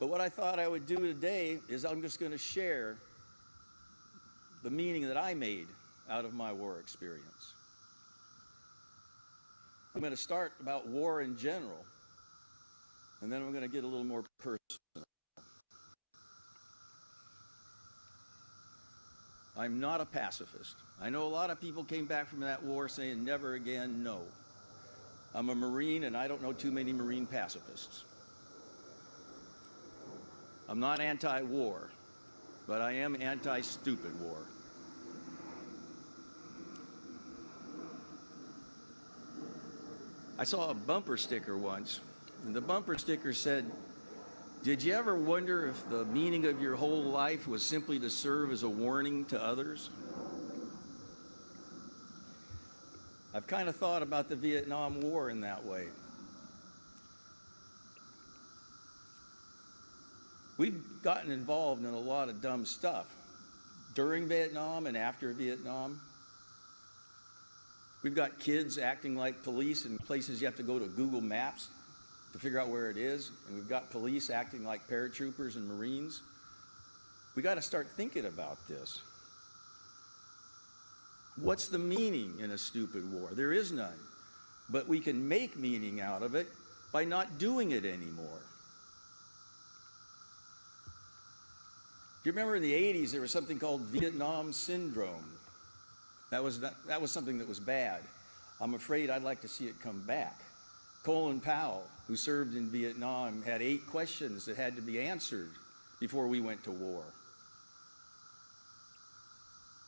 But what I thought I would do today is I'm just going to share the meaning that I made out of my war experience. I'm going to start about war in general, and then I'm going to get a little more personal. I'm not a pacifist. I know a lot of people came back from that war saying never again, no. I'm a Marine, and I don't know too many Marine pacifists. I'm not anti-war, but I am anti-stupid war. I saw a bumper sticker once, and the bumper sticker said, "Did you ever wonder if the meaning of your whole life was simply to serve as a warning to others?" I've kind of thought about the Vietnam War in that way. We've gotten involved in a lot of dumb stuff during Vietnam and after Vietnam. We've got kids acting like police in places you have to go to Google Maps to figure out where it is, and we've got police acting like paratroopers and Marines. We got to start thinking about this. What's the meaning in a stupid war? There is none, but we can make meaning out of it by not doing it anymore. Do you remember in the 80s there was something called Vietnam Syndrome? That was something that was bad. I'm afraid I'd like to see it come back. Colin Powell, who served in Vietnam, had 8 questions that had to be answered before we went to war.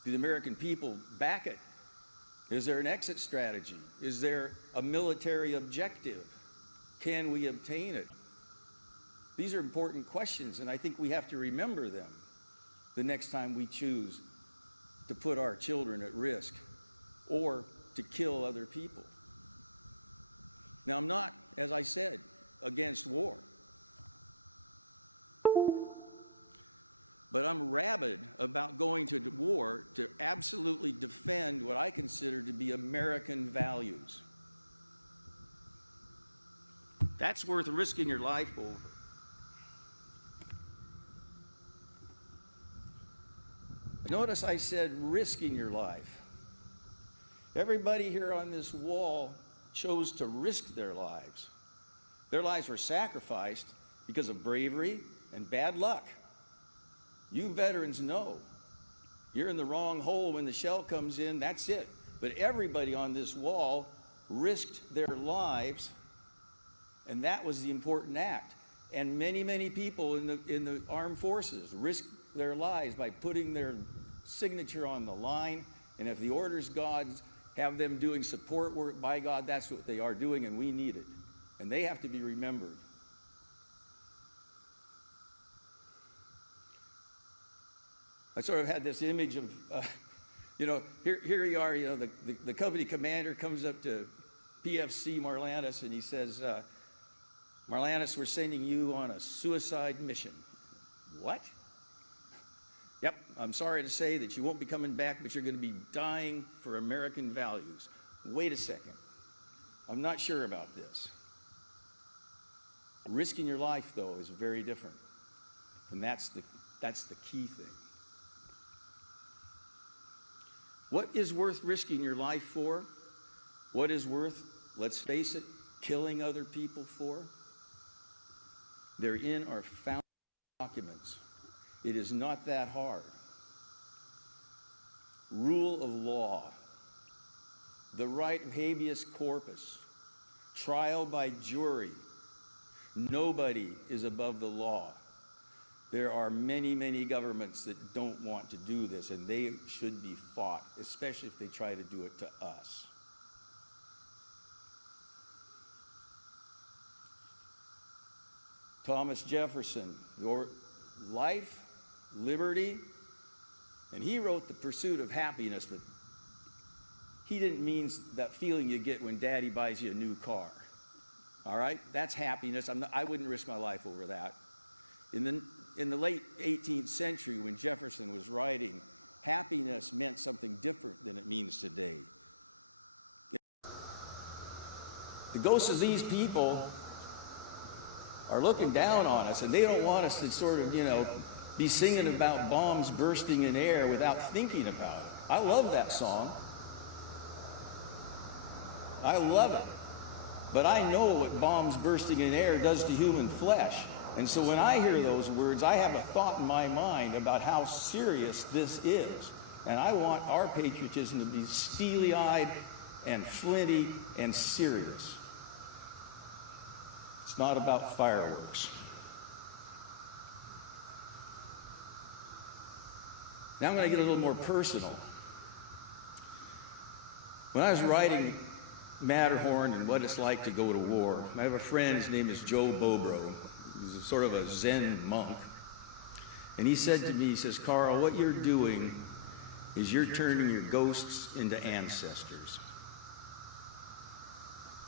Do the American people back it? Is there an exit strategy? Is there a military objective? Can we obtain it? These are important questions, and I think we have to remember them the next time we choose to put our children at risk or to kill other people. Now, I'm not, as I said, against war. But I'm rabid about going to war to absolutely defend what I consider to be American values. That's worth risking your life over. Notice I said risking your life. Everybody here on this wall chose to risk their lives. Their lives were sacrificed because of bravery and bad luck. You veterans know. You're in the wrong hole when the shell comes in, that's it. But everybody on this wall risked their lives, and that was the important act. And many, many people in the armed forces risked their lives by putting their signature on the line, and if the orders gods have them doing support work, by God, that's what they are doing, and we need it. And they have to be remembered. I sort of had this image of, here you are, the company commander comes up to PFC Marlanus and he says, "Marlanus, we're sending you on a suicide mission." What? Yep, I'm sorry to say that you won't be coming back, but you're going to be dying for American values. Wait a second. I'm not sure about this. Risking your life, though, is very different. And that's the key thing. What is worth risking your life for? What is worth, let's face it, killing other people for? They're in our founding documents. It is not that hard. Rule of law, the right of habeas corpus, trial by jury. Nobody is above the law. There are many, many governments that don't want to do this, and they should be fought, especially if they try to do it to us. Thomas Jefferson, your life, liberty, and he wrote The Pursuit of Happiness, but he didn't mean that feeling you get when daddy buys you a new car. All right? That's happiness. I wouldn't risk my life over that. In the late 18th century, when Jefferson was writing, happiness meant something different than it means today. The ghosts of these people are looking down on us, and they don't want us to sort of, be singing about bombs bursting in air without thinking about it. I love that song. I love it. But I know what bombs bursting in air does to human flesh. And so when I hear those words, I have a thought in my mind about how serious this is. And I want our patriotism to be steely-eyed and flinty and serious. It's not about fireworks. Now I'm going to get a little more personal. When I was writing Matterhorn and what it's like to go to war, I have a friend, his name is Joe Bobro. He's sort of a Zen monk. And he said to me, he says, Carl, what you're doing is you're turning your ghosts into ancestors.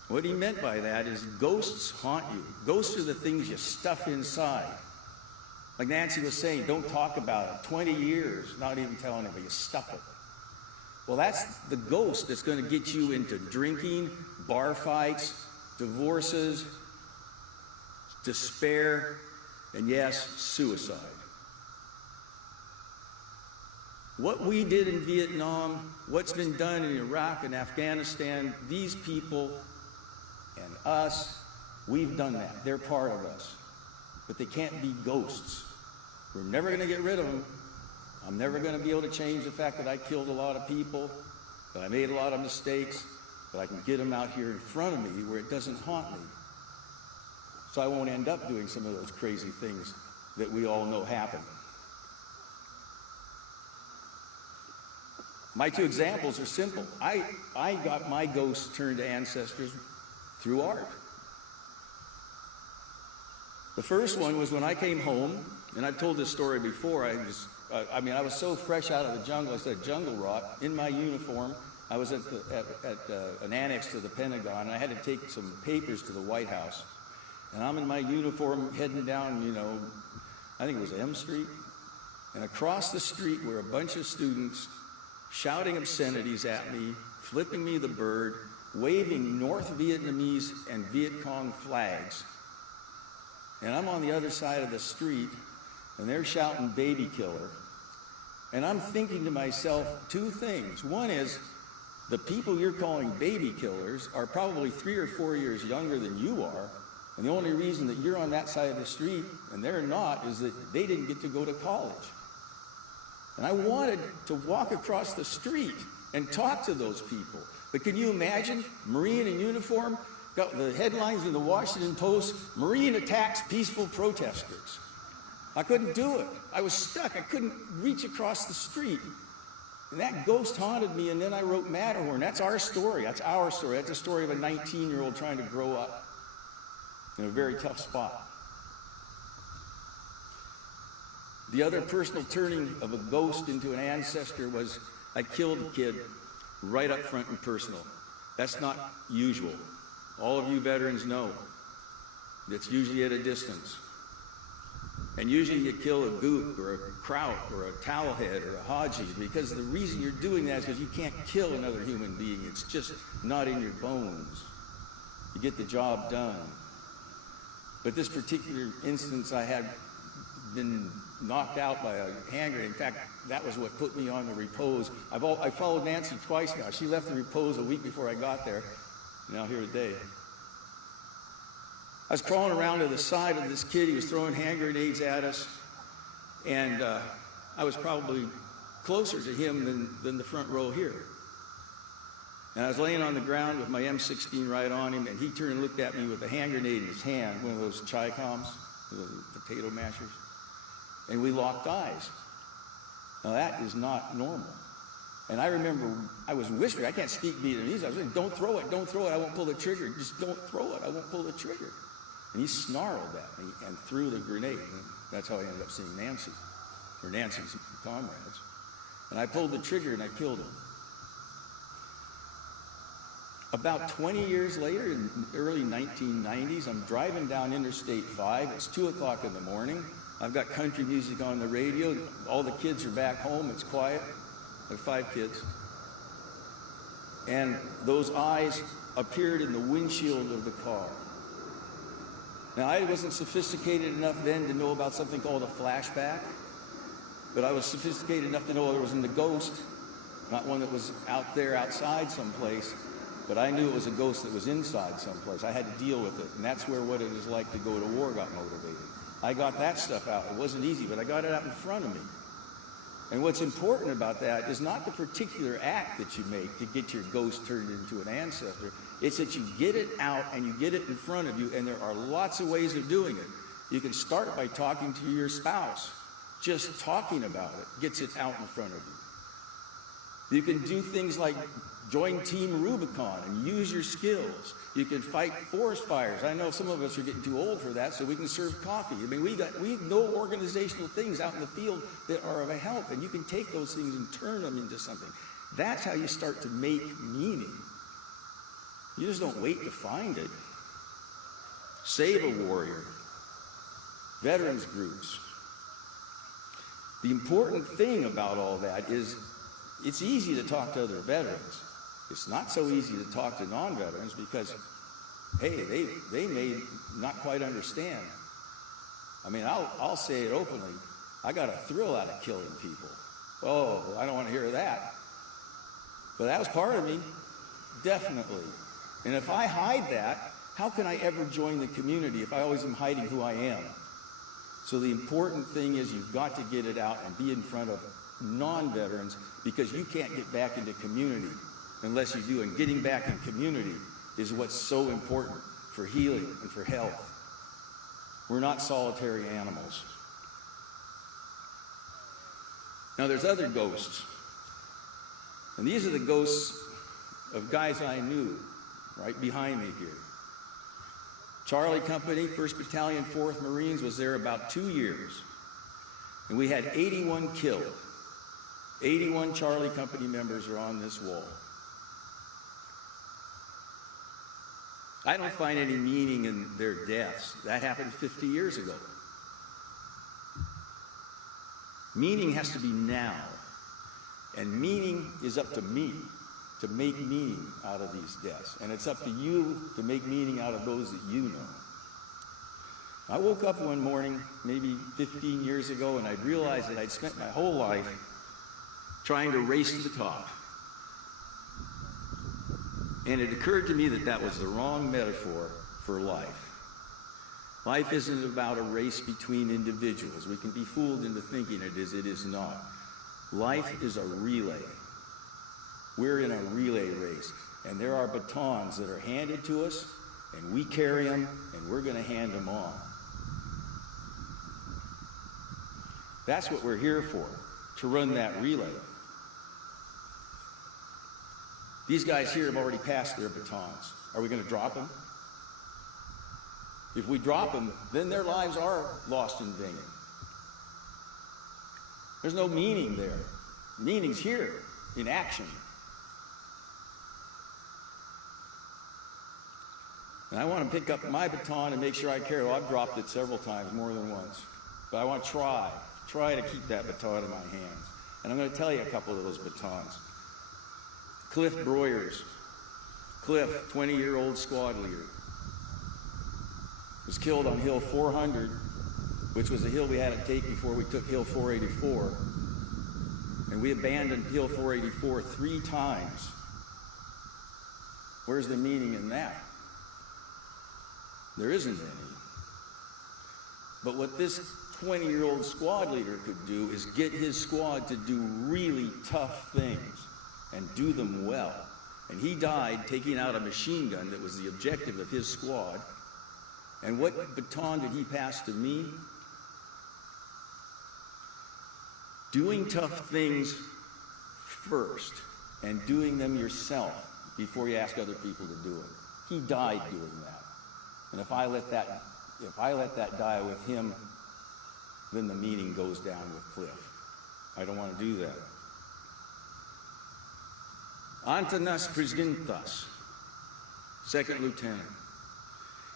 What he meant by that is ghosts haunt you. Ghosts are the things you stuff inside. Like Nancy was saying, don't talk about it. 20 years, not even telling anybody, you stuff it. Well, that's the ghost that's going to get you into drinking, bar fights, divorces, despair, and yes, suicide. What we did in Vietnam, what's been done in Iraq and Afghanistan, these people and us, we've done that. They're part of us. But they can't be ghosts. We're never going to get rid of them. I'm never going to be able to change the fact that I killed a lot of people, that I made a lot of mistakes, but I can get them out here in front of me where it doesn't haunt me. So I won't end up doing some of those crazy things that we all know happen. My two examples are simple. I got my ghosts turned to ancestors through art. The first one was when I came home, and I've told this story before. I was so fresh out of the jungle, I said jungle rot, in my uniform. I was at an annex to the Pentagon, and I had to take some papers to the White House. And I'm in my uniform heading down, I think it was M Street. And across the street were a bunch of students shouting obscenities at me, flipping me the bird, waving North Vietnamese and Viet Cong flags. And I'm on the other side of the street, and they're shouting baby killer. And I'm thinking to myself two things. One is, the people you're calling baby killers are probably 3 or 4 years younger than you are, and the only reason that you're on that side of the street and they're not is that they didn't get to go to college. And I wanted to walk across the street and talk to those people. But can you imagine, Marine in uniform, got the headlines in the Washington Post, Marine attacks peaceful protesters. I couldn't do it. I was stuck. I couldn't reach across the street. And that ghost haunted me, and then I wrote Matterhorn. That's our story. That's our story. That's the story of a 19-year-old trying to grow up in a very tough spot. The other personal turning of a ghost into an ancestor was I killed a kid right up front and personal. That's not usual. All of you veterans know that's usually at a distance. And usually you kill a gook or a kraut or a towelhead or a haji, because the reason you're doing that is because you can't kill another human being. It's just not in your bones. You get the job done. But this particular instance, I had been knocked out by a hand grenade. In fact, that was what put me on the repose. I followed Nancy twice now. She left the repose a week before I got there. Now here today. I was crawling around to the side of this kid. He was throwing hand grenades at us. And I was probably closer to him than the front row here. And I was laying on the ground with my M16 right on him, and he turned and looked at me with a hand grenade in his hand, one of those Chi-Coms, those potato mashers. And we locked eyes. Now that is not normal. And I remember I was whispering, I can't speak Vietnamese. I was saying, don't throw it, I won't pull the trigger. Just don't throw it, I won't pull the trigger. And he snarled at me and threw the grenade. And that's how I ended up seeing Nancy, or Nancy's comrades. And I pulled the trigger and I killed him. About 20 years later, in the early 1990s, I'm driving down Interstate 5. It's 2 o'clock in the morning. I've got country music on the radio. All the kids are back home. It's quiet. I have 5 kids. And those eyes appeared in the windshield of the car. Now, I wasn't sophisticated enough then to know about something called a flashback, but I was sophisticated enough to know there was a ghost, not one that was out there outside someplace, but I knew it was a ghost that was inside someplace. I had to deal with it, and that's where what it is like to go to war got motivated. I got that stuff out. It wasn't easy, but I got it out in front of me. And what's important about that is not the particular act that you make to get your ghost turned into an ancestor. It's that you get it out and you get it in front of you, and there are lots of ways of doing it. You can start by talking to your spouse. Just talking about it gets it out in front of you. You can do things like join Team Rubicon and use your skills. You can fight forest fires. I know some of us are getting too old for that, so we can serve coffee. I mean, we know organizational things out in the field that are of a help, and you can take those things and turn them into something. That's how you start to make meaning. You just don't wait to find it. Save a warrior. Veterans groups. The important thing about all that is it's easy to talk to other veterans. It's not so easy to talk to non-veterans because, hey, they may not quite understand. I mean, I'll say it openly. I got a thrill out of killing people. Oh, I don't want to hear that. But that was part of me, definitely. And if I hide that, how can I ever join the community if I always am hiding who I am? So the important thing is you've got to get it out and be in front of non-veterans, because you can't get back into community unless you do. And getting back in community is what's so important for healing and for health. We're not solitary animals. Now there's other ghosts. And these are the ghosts of guys I knew right behind me here. Charlie Company, 1st Battalion, 4th Marines, was there about 2 years. And we had 81 killed. 81 Charlie Company members are on this wall. I don't find any meaning in their deaths. That happened 50 years ago. Meaning has to be now. And meaning is up to me to make meaning out of these deaths. And it's up to you to make meaning out of those that you know. I woke up one morning, maybe 15 years ago, and I realized that I'd spent my whole life trying to race to the top. And it occurred to me that that was the wrong metaphor for life. Life isn't about a race between individuals. We can be fooled into thinking it is. It is not. Life is a relay. We're in a relay race, and there are batons that are handed to us, and we carry them, and we're going to hand them on. That's what we're here for, to run that relay. These guys here have already passed their batons. Are we going to drop them? If we drop them, then their lives are lost in vain. There's no meaning there. Meaning's here, in action. And I want to pick up my baton and make sure I carry it. Well, I've dropped it several times, more than once. But I want to try to keep that baton in my hands. And I'm going to tell you a couple of those batons. Cliff Broyers. Cliff, 20-year-old squad leader, was killed on Hill 400, which was a hill we had to take before we took Hill 484. And we abandoned Hill 484 3 times. Where's the meaning in that? There isn't any. But what this 20-year-old squad leader could do is get his squad to do really tough things and do them well. And he died taking out a machine gun that was the objective of his squad. And what baton did he pass to me? Doing tough things first and doing them yourself before you ask other people to do them. He died doing that. And if I let that die with him, then the meaning goes down with Cliff. I don't want to do that. Antanas Prisgintas, 2nd lieutenant.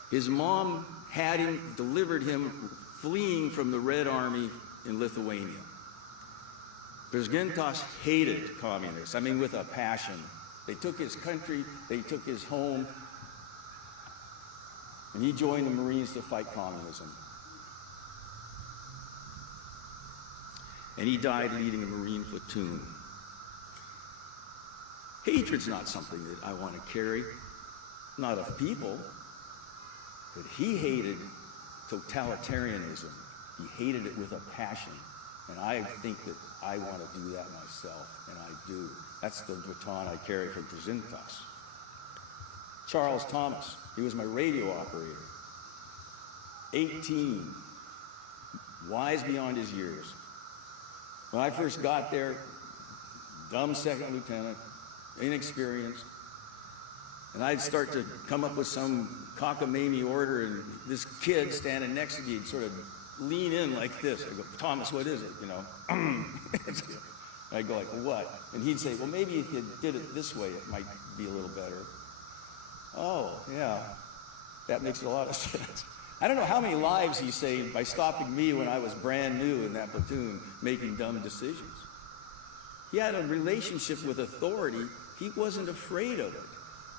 His mom had him, delivered him fleeing from the Red Army in Lithuania. Prisgintas hated communists, I mean with a passion. They took his country, they took his home. And he joined the Marines to fight communism. And he died leading a Marine platoon. Hatred's not something that I want to carry, not of people, but he hated totalitarianism. He hated it with a passion. And I think that I want to do that myself, and I do. That's the baton I carry from Presentas. Charles Thomas, he was my radio operator. 18, wise beyond his years. When I first got there, dumb second lieutenant, inexperienced, and I'd start to come up with some cockamamie order, and this kid standing next to me would sort of lean in like this. I go, Thomas, what is it? You know, I'd go like, what? And he'd say, well, maybe if you did it this way, it might be a little better. Oh, yeah, that makes a lot of sense. I don't know how many lives he saved by stopping me when I was brand new in that platoon making dumb decisions. He had a relationship with authority. He wasn't afraid of it,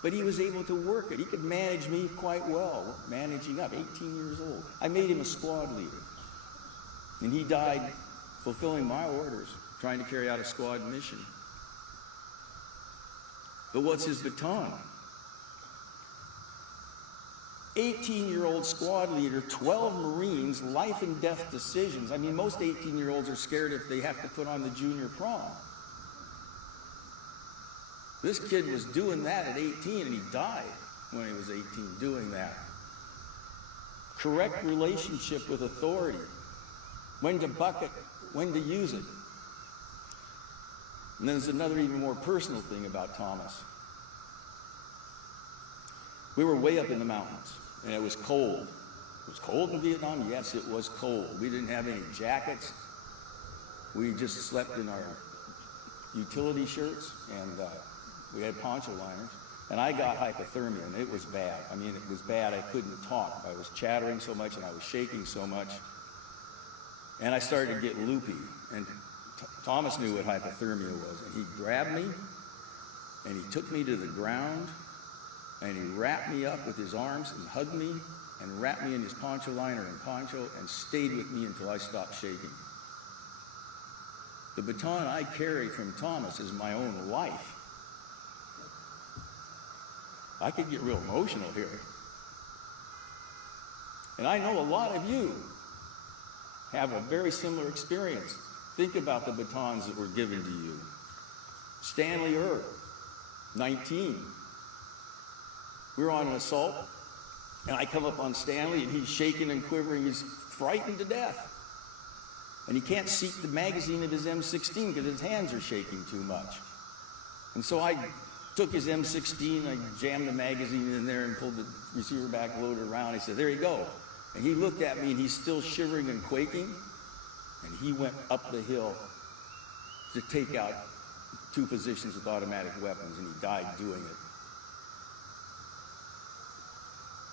but he was able to work it. He could manage me quite well, managing up, 18 years old. I made him a squad leader, and he died fulfilling my orders, trying to carry out a squad mission. But what's his baton? 18-year-old squad leader, 12 Marines, life and death decisions. I mean, most 18-year-olds are scared if they have to put on the junior prom. This kid was doing that at 18, and he died when he was 18 doing that. Correct relationship with authority. When to buck it, when to use it. And then there's another even more personal thing about Thomas. We were way up in the mountains, and it was cold. It was cold in Vietnam? Yes, it was cold. We didn't have any jackets. We just slept in our utility shirts, and we had poncho liners. And I got hypothermia, and it was bad. I mean, it was bad. I couldn't talk. I was chattering so much, and I was shaking so much. And I started to get loopy. And Thomas knew what hypothermia was. And he grabbed me, and he took me to the ground, and he wrapped me up with his arms and hugged me and wrapped me in his poncho liner and poncho and stayed with me until I stopped shaking. The baton I carry from Thomas is my own life. I could get real emotional here. And I know a lot of you have a very similar experience. Think about the batons that were given to you. Stanley 19. We were on an assault, and I come up on Stanley, and he's shaking and quivering. He's frightened to death. And he can't seat the magazine of his M16 because his hands are shaking too much. And so I took his M16, I jammed the magazine in there and pulled the receiver back and loaded it around. He said, there you go. And he looked at me, and he's still shivering and quaking, and he went up the hill to take out 2 positions with automatic weapons, and he died doing it.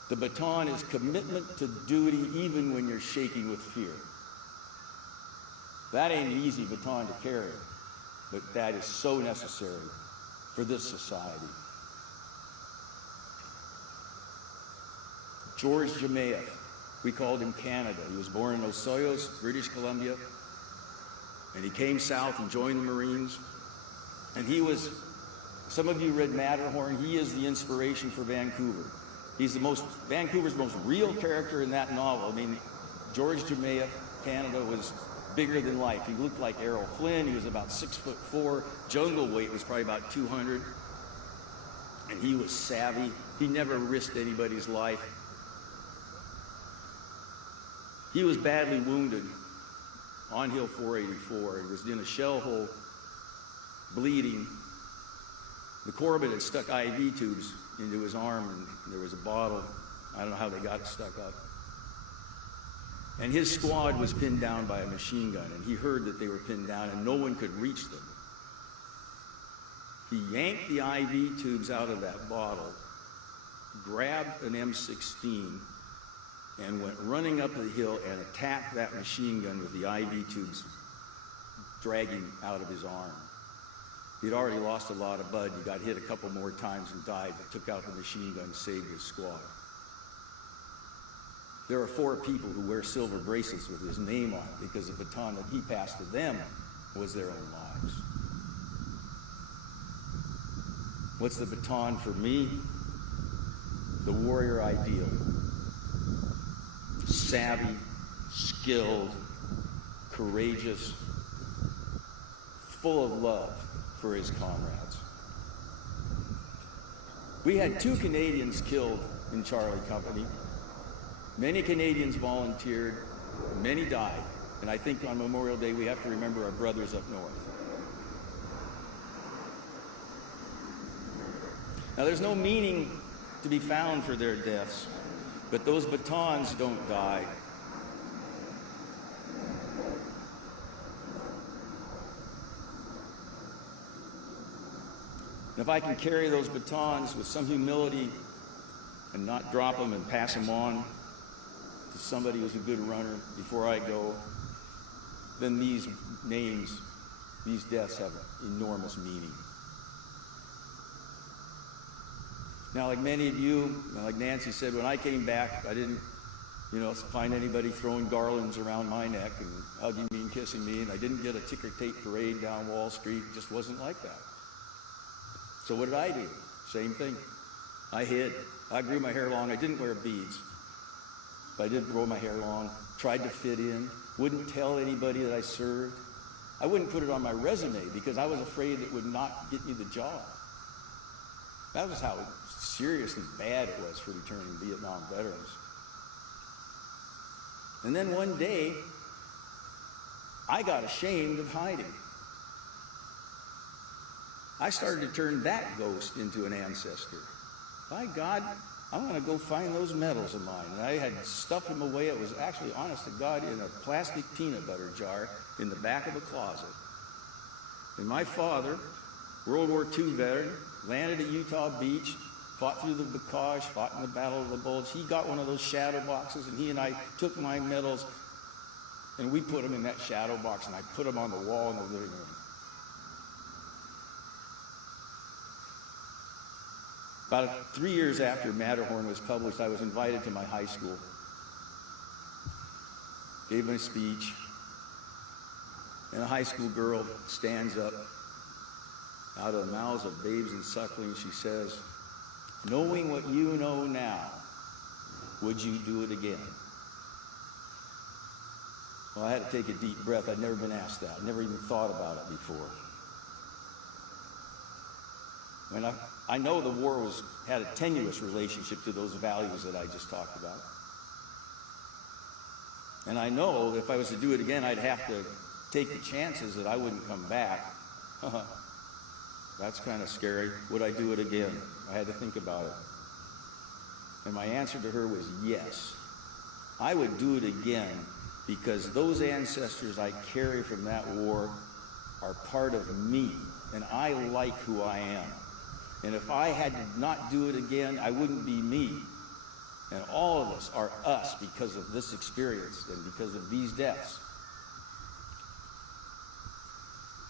The baton is commitment to duty even when you're shaking with fear. That ain't an easy baton to carry, but that is so necessary for this society. George Jemayeff, we called him Canada. He was born in Osoyoos, British Columbia, and he came south and joined the Marines. And he was, some of you read Matterhorn, he is the inspiration for Vancouver. He's Vancouver's most real character in that novel. I mean, George Jemayeff, Canada, was bigger than life. He looked like Errol Flynn. He was about 6'4". Jungle weight was probably about 200. And he was savvy. He never risked anybody's life. He was badly wounded on Hill 484. It was in a shell hole, bleeding. The Corbett had stuck IV tubes into his arm, and there was a bottle. I don't know how they got it stuck up. And his squad was pinned down by a machine gun, and he heard that they were pinned down, and no one could reach them. He yanked the IV tubes out of that bottle, grabbed an M16, and went running up the hill and attacked that machine gun with the IV tubes dragging out of his arm. He'd already lost a lot of blood. He got hit a couple more times and died, but took out the machine gun, saved his squad. There are 4 people who wear silver bracelets with his name on it because the baton that he passed to them was their own lives. What's the baton for me? The warrior ideal. Savvy, skilled, courageous, full of love for his comrades. We had 2 Canadians killed in Charlie Company. Many Canadians volunteered, many died. And I think on Memorial Day we have to remember our brothers up north. Now there's no meaning to be found for their deaths, but those batons don't die. And if I can carry those batons with some humility and not drop them and pass them on to somebody who's a good runner before I go, then these names, these deaths have enormous meaning. Now, like many of you, like Nancy said, when I came back, I didn't, find anybody throwing garlands around my neck and hugging me and kissing me, and I didn't get a ticker tape parade down Wall Street. It just wasn't like that. So what did I do? Same thing. I hid. I grew my hair long. I didn't wear beads. But I did grow my hair long. Tried to fit in. Wouldn't tell anybody that I served. I wouldn't put it on my resume because I was afraid it would not get me the job. That was how seriously bad it was for returning Vietnam veterans. And then one day, I got ashamed of hiding. I started to turn that ghost into an ancestor. By God, I'm going to go find those medals of mine. And I had stuffed them away. It was actually, honest to God, in a plastic peanut butter jar in the back of a closet. And my father, World War II veteran, landed at Utah Beach, fought through the Bocage, fought in the Battle of the Bulge. He got one of those shadow boxes, and he and I took my medals, and we put them in that shadow box, and I put them on the wall in the living room. About 3 years after Matterhorn was published, I was invited to my high school. Gave my speech, and a high school girl stands up. Out of the mouths of babes and sucklings, she says, "Knowing what you know now, would you do it again?" Well, I had to take a deep breath. I'd never been asked that. I'd never even thought about it before. And I know the war had a tenuous relationship to those values that I just talked about. And I know if I was to do it again, I'd have to take the chances that I wouldn't come back. That's kind of scary. Would I do it again? I had to think about it. And my answer to her was yes. I would do it again because those ancestors I carry from that war are part of me, and I like who I am. And if I had to not do it again, I wouldn't be me. And all of us are us because of this experience and because of these deaths.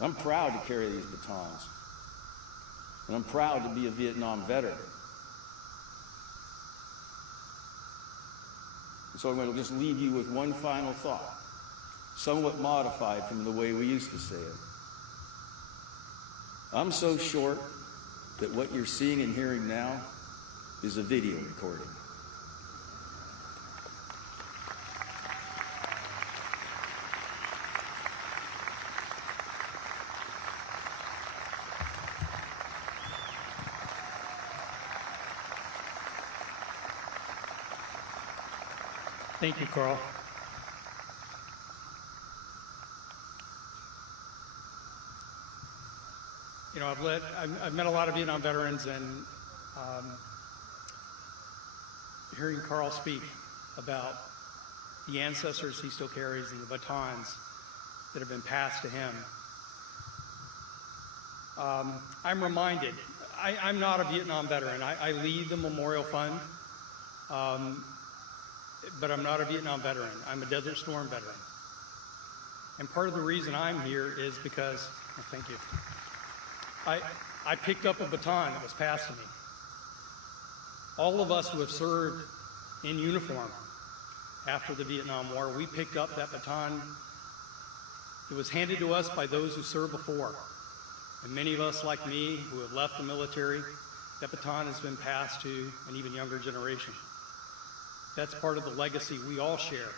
I'm proud to carry these batons. And I'm proud to be a Vietnam veteran. And so I'm going to just leave you with one final thought, somewhat modified from the way we used to say it. I'm so short that what you're seeing and hearing now is a video recording. Thank you, Carl. You know, I've met a lot of Vietnam veterans, and hearing Carl speak about the ancestors he still carries and the batons that have been passed to him, I'm reminded. I'm not a Vietnam veteran. I lead the Memorial Fund. But I'm not a Vietnam veteran. I'm a Desert Storm veteran. And part of the reason I'm here is because, well, thank you. I picked up a baton that was passed to me. All of us who have served in uniform after the Vietnam War, we picked up that baton that was handed to us by those who served before. And many of us, like me, who have left the military, that baton has been passed to an even younger generation. That's part of the legacy we all share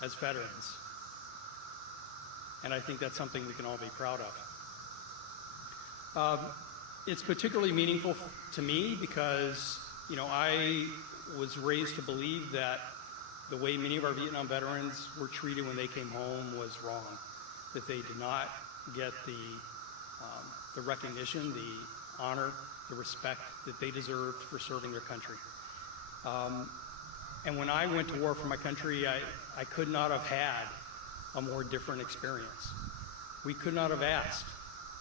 as veterans. And I think that's something we can all be proud of. It's particularly meaningful to me because, I was raised to believe that the way many of our Vietnam veterans were treated when they came home was wrong, that they did not get the recognition, the honor, the respect that they deserved for serving their country. And when I went to war for my country, I could not have had a more different experience. We could not have asked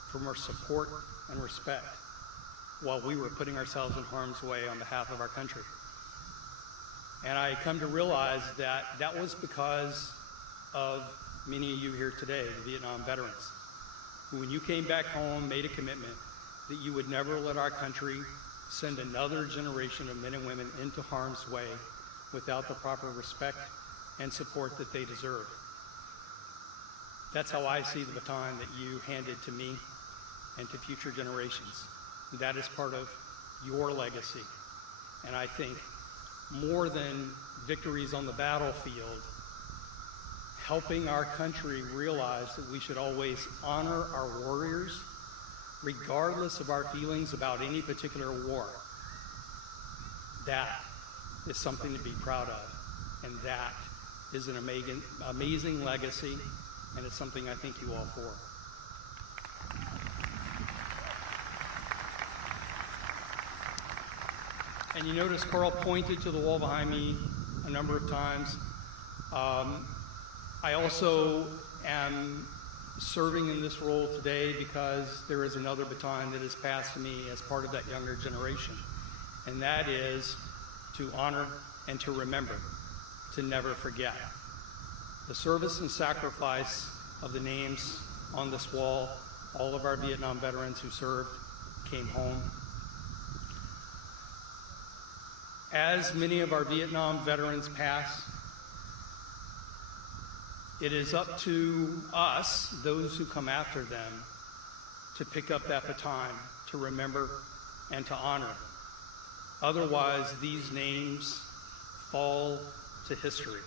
for more support and respect while we were putting ourselves in harm's way on behalf of our country. And I come to realize that that was because of many of you here today, the Vietnam veterans, who when you came back home made a commitment that you would never let our country send another generation of men and women into harm's way without the proper respect and support that they deserve. That's how I see the baton that you handed to me and to future generations. That is part of your legacy. And I think more than victories on the battlefield, helping our country realize that we should always honor our warriors, regardless of our feelings about any particular war. That is something to be proud of. And that is an amazing legacy, and it's something I thank you all for. And you notice Carl pointed to the wall behind me a number of times. I also am serving in this role today because there is another baton that is passed to me as part of that younger generation. And that is to honor and to remember, to never forget. The service and sacrifice of the names on this wall, all of our Vietnam veterans who served, came home. As many of our Vietnam veterans pass, it is up to us, those who come after them, to pick up that baton, to remember and to honor. Otherwise, these names fall to history.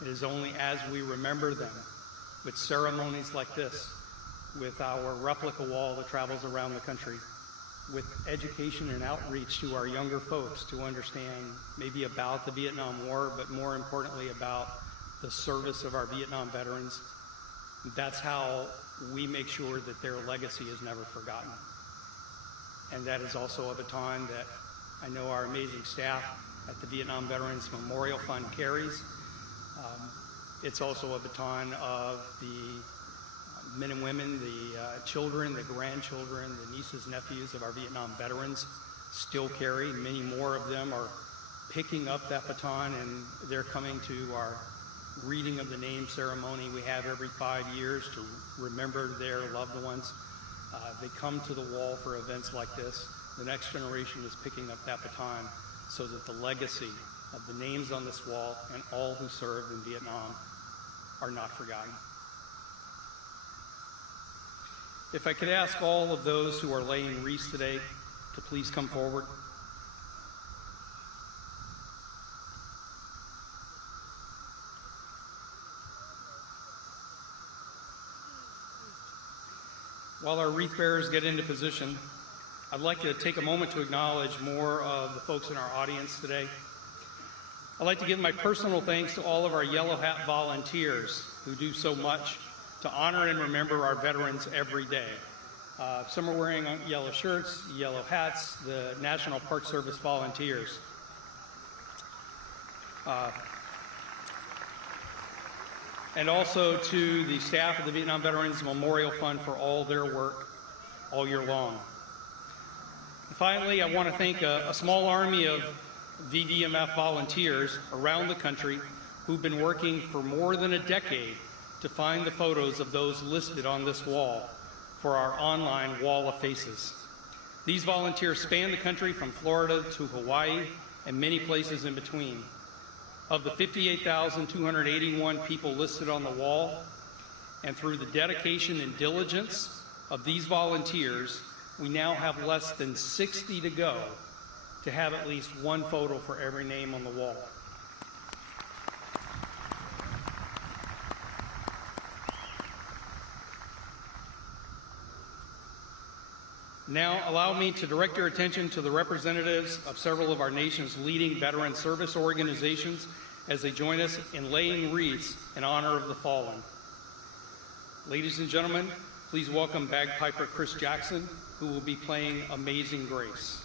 It is only as we remember them with ceremonies like this, with our replica wall that travels around the country, with education and outreach to our younger folks to understand maybe about the Vietnam War, but more importantly about the service of our Vietnam veterans. That's how we make sure that their legacy is never forgotten. And that is also a baton that I know our amazing staff at the Vietnam Veterans Memorial Fund carries. It's also a baton of the men and women, the children, the grandchildren, the nieces, nephews of our Vietnam veterans still carry. Many more of them are picking up that baton, and they're coming to our reading of the name ceremony we have every 5 years to remember their loved ones. They come to the wall for events like this. The next generation is picking up that baton so that the legacy of the names on this wall and all who served in Vietnam are not forgotten. If I could ask all of those who are laying wreaths today to please come forward. While our wreath bearers get into position, I'd like to take a moment to acknowledge more of the folks in our audience today. I'd like to give my personal thanks to all of our Yellow Hat volunteers who do so much to honor and remember our veterans every day. Some are wearing yellow shirts, yellow hats, the National Park Service volunteers. And also to the staff of the Vietnam Veterans Memorial Fund for all their work all year long. And finally, I want to thank a small army of VVMF volunteers around the country who've been working for more than a decade to find the photos of those listed on this wall for our online Wall of Faces. These volunteers span the country from Florida to Hawaii and many places in between. Of the 58,281 people listed on the wall, and through the dedication and diligence of these volunteers, we now have less than 60 to go to have at least one photo for every name on the wall. Now, allow me to direct your attention to the representatives of several of our nation's leading veteran service organizations as they join us in laying wreaths in honor of the fallen. Ladies and gentlemen, please welcome bagpiper Chris Jackson, who will be playing Amazing Grace.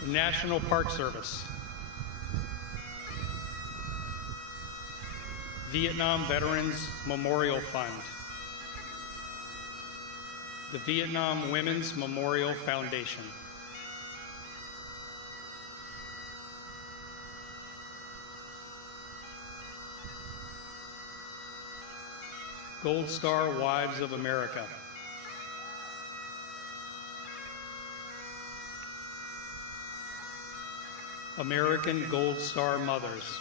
The National Park Service. Vietnam Veterans Memorial Fund. The Vietnam Women's Memorial Foundation. Gold Star Wives of America. American Gold Star Mothers.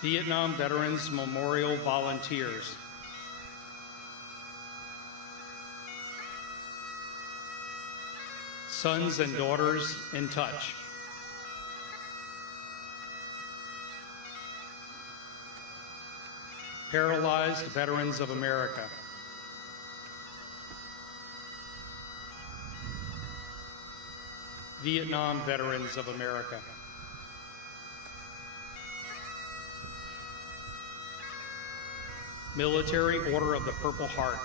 Vietnam Veterans Memorial Volunteers. Sons and Daughters in Touch. Paralyzed Veterans of America. Vietnam Veterans of America. Military Order of the Purple Heart.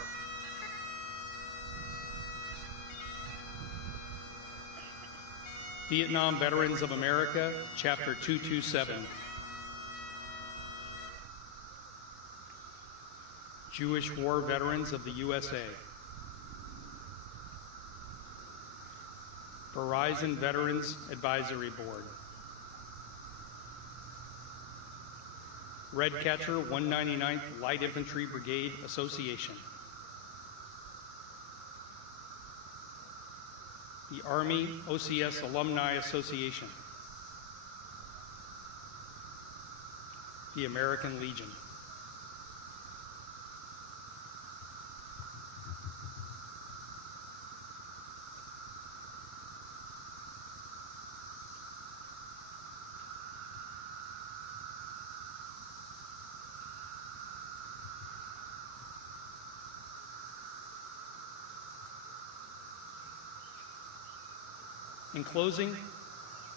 Vietnam Veterans of America, Chapter 227. Jewish War Veterans of the USA. Verizon Veterans Advisory Board. Redcatcher 199th Light Infantry Brigade Association. The Army OCS Alumni Association. The American Legion. In closing,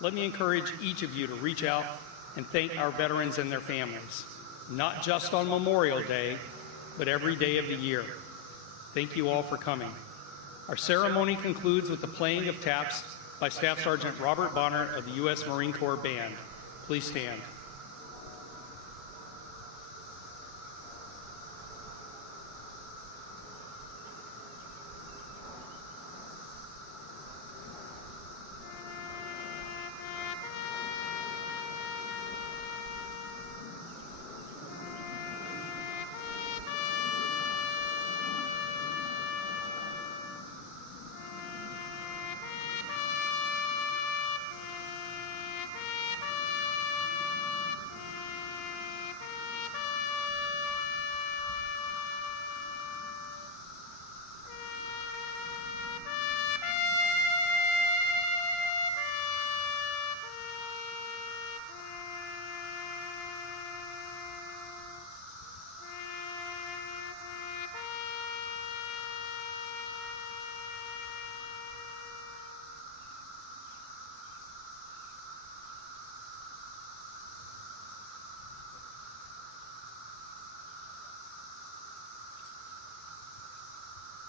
let me encourage each of you to reach out and thank our veterans and their families, not just on Memorial Day, but every day of the year. Thank you all for coming. Our ceremony concludes with the playing of taps by Staff Sergeant Robert Bonner of the U.S. Marine Corps Band. Please stand.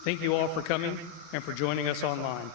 Thank you all for coming and for joining us online.